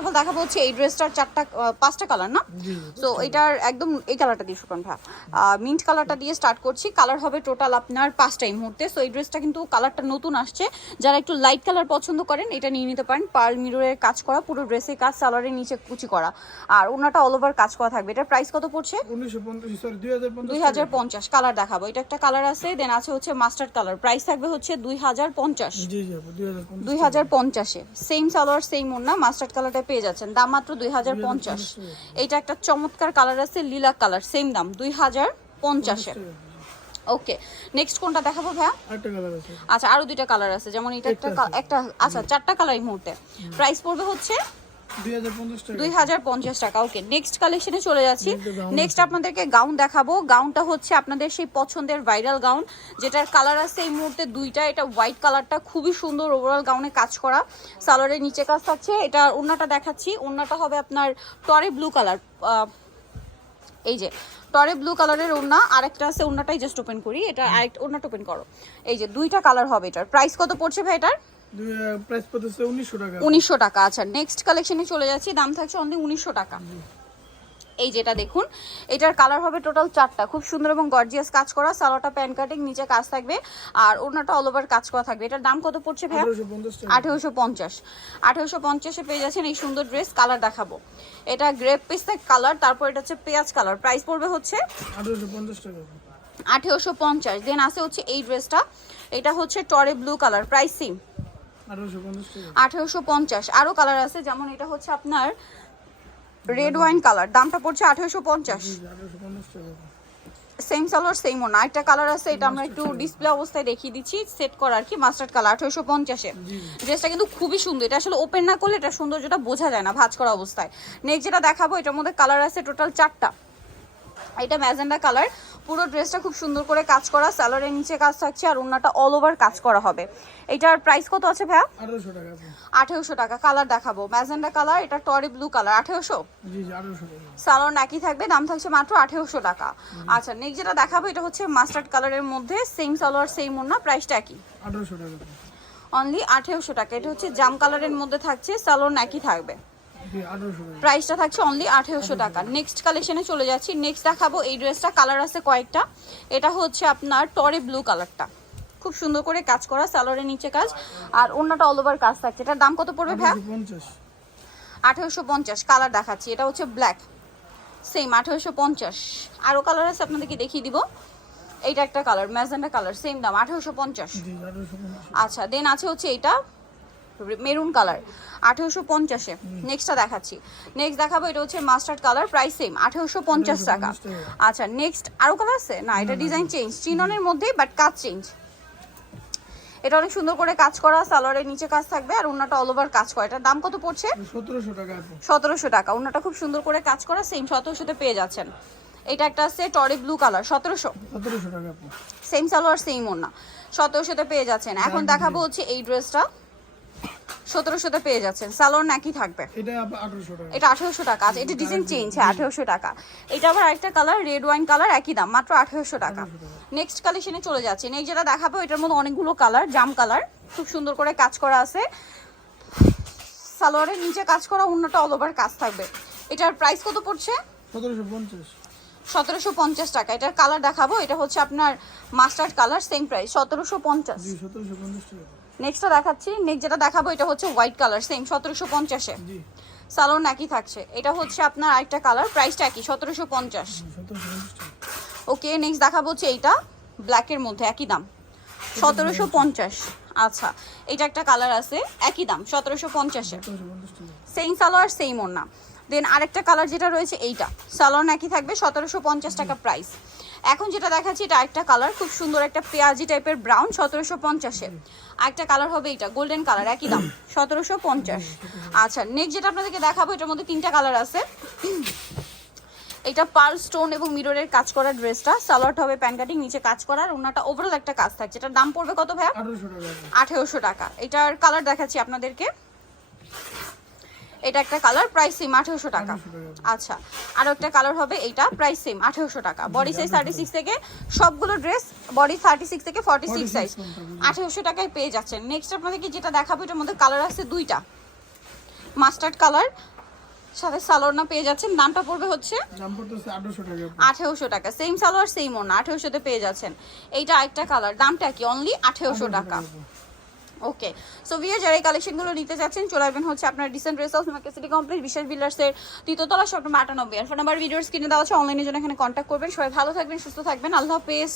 Of all দেখাবো হচ্ছে এই ড্রেসটার চারটা পাঁচটা কালার না? তো এটার একদম এই কালারটা দিয়ে শুকান ভাই। মিন্ট কালারটা দিয়ে স্টার্ট করছি। কালার হবে টোটাল আপনার পাঁচটা এই মুহূর্তে। সো এই ড্রেসটা কিন্তু কালারটা নতুন আসছে। যারা একটু লাইট কালার পছন্দ করেন এটা নিয়ে নিতে পারেন। পার্ল মিররের কাজ করা পুরো ড্রেসের কাজ সালোয়ারের নিচে কুচি করা। আর ওনাটা অল ওভার কাজ করা থাকবে। এটার প্রাইস কত পড়ছে? দুই হাজার পঞ্চাশ কালার দেখাবো। এটা একটা কালার আছে দেন আছে হচ্ছে মাস্টার্ড কালার প্রাইস থাকবে হচ্ছে দুই হাজার পঞ্চাশ। দুই হাজার পঞ্চাশ। সেম সালোয়ার সেম ওড়না মাস্টার্ড কালারটা পেয়ে যাচ্ছেন। দাম মাত্র দুই হাজার পঞ্চাশ। এইটা একটা চমৎকার কালার আছে লীলা কালার সেম দাম দুই হাজার পঞ্চাশে। ওকে নেক্সট কোনটা দেখাবো ভাইয়া? আচ্ছা আরও দুইটা কালার আছে যেমন এটা একটা একটা আচ্ছা চারটা কালার এই মুহূর্তে। প্রাইস পড়বে হচ্ছে দুই হাজার পঞ্চাশ টাকা। ওকে নেক্সট কালেকশনে চলে যাচ্ছি। নেক্সট আপনাদেরকে গাউন দেখাবো। গাউনটা হচ্ছে আপনাদের সেই পছন্দের ভাইরাল গাউন যেটার কালার আছে এই মুহূর্তে দুইটা। এটা হোয়াইট কালারটা খুবই সুন্দর ওভারঅল গাউনে কাজ করা। সালোয়ারের নিচে কাজ থাকছে। এটা ওড়নাটা দেখাচ্ছি। ওড়নাটা হবে আপনার টরে ব্লু কালার এই যে টরে ব্লু কালারের ওড়না। আরেকটা আছে ওড়নাটাই জাস্ট ওপেন করি। এটা আরেকটা ওড়নাটা ওপেন করো। এই যে দুইটা কালার হবে এটার। প্রাইস কত পড়ছে ভাই এটার? প্রাইস পড়তেছে টাকা। আচ্ছা নেক্সট কালেকশনে চলে যাচ্ছি দাম থাকছে অনলি উনিশশো টাকা। এই যেটা দেখুন এটার কালার হবে টোটাল চারটা খুব সুন্দর এবং গর্জিয়াস কাজ করা সালোয়ারটা প্যান কাটিং নিচে কাজ থাকবে আর ওনাটা অল ওভার কাজ করা থাকবে। এটার দাম কত পড়ছে ভাইয়া? আঠারোশো পঞ্চাশ আঠেরোশো পঞ্চাশ। পেয়ে যাচ্ছেন এই সুন্দর ড্রেস কালার দেখাবো। এটা গ্রেপ পিস্তা কালার তারপর এটা হচ্ছে পেঁয়াজ কালার প্রাইস পড়বে হচ্ছে আঠেরোশো পঞ্চাশ দেন আছে হচ্ছে এই ড্রেসটা এটা হচ্ছে টরে ব্লু কালার প্রাইস সিম আঠারোশো পঞ্চাশ আরও কালার আছে যেমন এটা হচ্ছে আপনার রেড ওয়াইন কালার দামটা পড়ছে আঠেরোশো পঞ্চাশ। সেম সালোয়ার সেম ওনা একটা কালার আছে এটা আমরা একটু ডিসপ্লে অবস্থায় দেখিয়ে দিচ্ছি সেট করা আর কি মাস্টার্ড কালার আঠেরোশো পঞ্চাশে। ড্রেসটা কিন্তু খুবই সুন্দর। এটা আসলে ওপেন না করলে এটা সৌন্দর্যটা বোঝা যায় না ভাঁজ করা অবস্থায়। নেক্সট যেটা দেখাবো এটার মধ্যে কালার আছে টোটাল চারটা। এটা ম্যাজেন্ডা কালার। পুরো ড্রেসটা খুব সুন্দর করে কাজ করা স্যালোয়ারের নিচে কাজ থাকছে আর ওনাটা অল ওভার কাজ করা হবে। এটার প্রাইস কত আছে ভাইয়া? আঠারোশো টাকা কালার দেখাবো। ম্যাজেন্ডা কালার এটা টরি ব্লু কালার আঠেরোশো? সালোয়ার নাকি থাকবে দাম থাকছে মাত্র আঠেরোশো টাকা। আচ্ছা নেক্সট যেটা দেখাবো এটা হচ্ছে মাস্টার্ড কালারের মধ্যে সেম সালোয়ার সেম ওনা প্রাইসটা টাকা। অনলি আঠেরোশো টাকা। এটা হচ্ছে জাম কালারের মধ্যে থাকছে সালোয়ার নাকি থাকবে। প্রাইসটা থাকছে অনলি আঠেরোশো টাকা। নেক্সট কালেকশনে চলে যাচ্ছি। নেক্সট দেখাবো এই ড্রেসটা কালার আছে কয়েকটা। এটা হচ্ছে আপনার টরে ব্লু কালারটা খুব সুন্দর করে কাজ করা সালোয়ারের নিচে কাজ। আর অন্যটা অল ওভার কাজ থাকছে। এটার দাম কত পড়বে ভাইয়া আঠারোশো পঞ্চাশ। কালার দেখাচ্ছি। এটা হচ্ছে ব্ল্যাক সেম আঠেরোশো পঞ্চাশ। আরও কালার আছে আপনাদেরকে দেখিয়ে দিব। এইটা একটা কালার ম্যাজেন্ডা কালার সেম দাম আঠারোশো পঞ্চাশ। আচ্ছা দেন আছে হচ্ছে এইটা। মেরুন কালার আঠেরোশো পঞ্চাশে। নেক্সটটা দেখাচ্ছি। নেক্সট দেখাবো এটা হচ্ছে মাস্টার্ড কালার প্রাইস সেম আঠেরোশো পঞ্চাশ টাকা। আচ্ছা নেক্সট আরও কালার আছে? না এটা ডিজাইন চেঞ্জ চিননের মধ্যেই বাট কাজ চেঞ্জ এটা অনেক সুন্দর করে কাজ করা সালোয়ারের নিচে কাজ থাকবে আর অন্যটা অল ওভার কাজ করা। এটার দাম কত পড়ছে? সতেরোশো টাকা সতেরোশো টাকা। অন্যটা খুব সুন্দর করে কাজ করা সেম সতেরোশোতে পেয়ে যাচ্ছেন। এটা একটা আছে টরে ব্লু কালার সতেরোশো। সতেরোশো টাকা সেম সালোয়ার সেম ওনা সতেরোশোতে পেয়ে যাচ্ছেন। এখন দেখাবো হচ্ছে এই ড্রেসটা সতেরোশোতে পেয়ে যাচ্ছেন। সালোয়ার নাকি থাকবে। এটা আঠারোশো টাকা। এটা আঠেরোশো টাকা। আছে এটা ডিজাইন চেঞ্জ হ্যাঁ আঠেরোশো টাকা। এটা আবার আরেকটা কালার রেড ওয়াইন কালার একই দাম মাত্র আঠেরোশো টাকা। নেক্সট কালেকশনে চলে যাচ্ছে। নেক্সট যেটা দেখাবো এটার মধ্যে অনেকগুলো কালার জাম কালার খুব সুন্দর করে কাজ করা আছে। সালোয়ারের নিচে কাজ করা অন্যটা অল ওভার কাজ থাকবে। এটার প্রাইস কত পড়ছে? সতেরোশো পঞ্চাশ। সতেরোশো পঞ্চাশ টাকা। এটার কালার দেখাবো। এটা হচ্ছে আপনার মাস্টার্ড কালার সেম প্রাইস সতেরোশো পঞ্চাশ। সতেরোশো পঞ্চাশ টাকা। নেক্সটটা দেখাচ্ছি। নেক্সট যেটা দেখাবো এটা হচ্ছে হোয়াইট কালার সেম সতেরোশো পঞ্চাশে। জি। সালোয়ার নাকি থাকছে। এটা হচ্ছে আপনার আরেকটা কালার প্রাইসটা একই সতেরোশো পঞ্চাশ। ওকে নেক্সট দেখাবো হচ্ছে এইটা ব্ল্যাকের মধ্যে একই দাম। সতেরোশো পঞ্চাশ। আচ্ছা এটা একটা কালার আছে একই দাম সতেরোশো পঞ্চাশে। টাকা সেম সালোয়ার সেম ওড়না। দেন আরেকটা কালার যেটা রয়েছে এইটা। সালোয়ার নাকি থাকবে সতেরোশো পঞ্চাশ টাকা প্রাইস এখন যেটা দেখাচ্ছি এটা একটা কালার খুব সুন্দর একটা পেঁয়াজি টাইপের ব্রাউন সতেরোশো পঞ্চাশে আরেকটা কালার হবে এটা গোল্ডেন কালার একই দাম সতেরোশো পঞ্চাশ। আচ্ছা নেক্সট যেটা আপনাদেরকে দেখাবো এটার মধ্যে তিনটা কালার আছে। এটা পার্ল স্টোন এবং মিররের কাজ করা ড্রেসটা সালোয়ারটা হবে প্যান কাটিং নিচে কাজ করার ওনাটা ওভারঅল একটা কাজ থাকছে। এটার দাম পড়বে কত ভাইয়া? আঠেরোশো টাকা। এটার কালার দেখাচ্ছি আপনাদেরকে। এটা একটা কালার প্রাইস সেম আঠেরোশো টাকা। আচ্ছা আরও একটা কালার হবে এইটা প্রাইস সেম আঠেরোশো টাকা। বডি সাইজ থার্টি সিক্স থেকে সবগুলো ড্রেস বডি থার্টি সিক্স থেকে ফর্টি সিক্স সাইজ আঠেরোশো টাকায় পেয়ে যাচ্ছেন। নেক্সট আপনাদেরকে যেটা দেখাবো এটার মধ্যে কালার আছে দুইটা। মাস্টার্ড কালার সাথে সালোয়ার পেয়ে যাচ্ছেন। দামটা পড়বে হচ্ছে আঠারোশো টাকা। সেম সালোয়ার সেম ওনা আঠেরোশোতে পেয়ে যাচ্ছেন। এইটা আরেকটা কালার দামটা কি? অনলি আঠেরোশো টাকা। ওকে সো ভিয়ার যারা এই কালেকশনগুলো নিতে চাচ্ছেন চলে আসবেন হচ্ছে আপনার decent race house market city complex Bishal বিল্ডার্সের তৃতীয়তলা শপ নম্বর আটানব্বই। আর ফোন নাম্বার ভিডিওর স্ক্রিনে দেওয়া আছে অনলাইনের জন্য এখানে কন্ট্যাক্ট করবেন। সবাই ভালো থাকবেন, সুস্থ থাকবেন। আল্লাহ হাফেজ।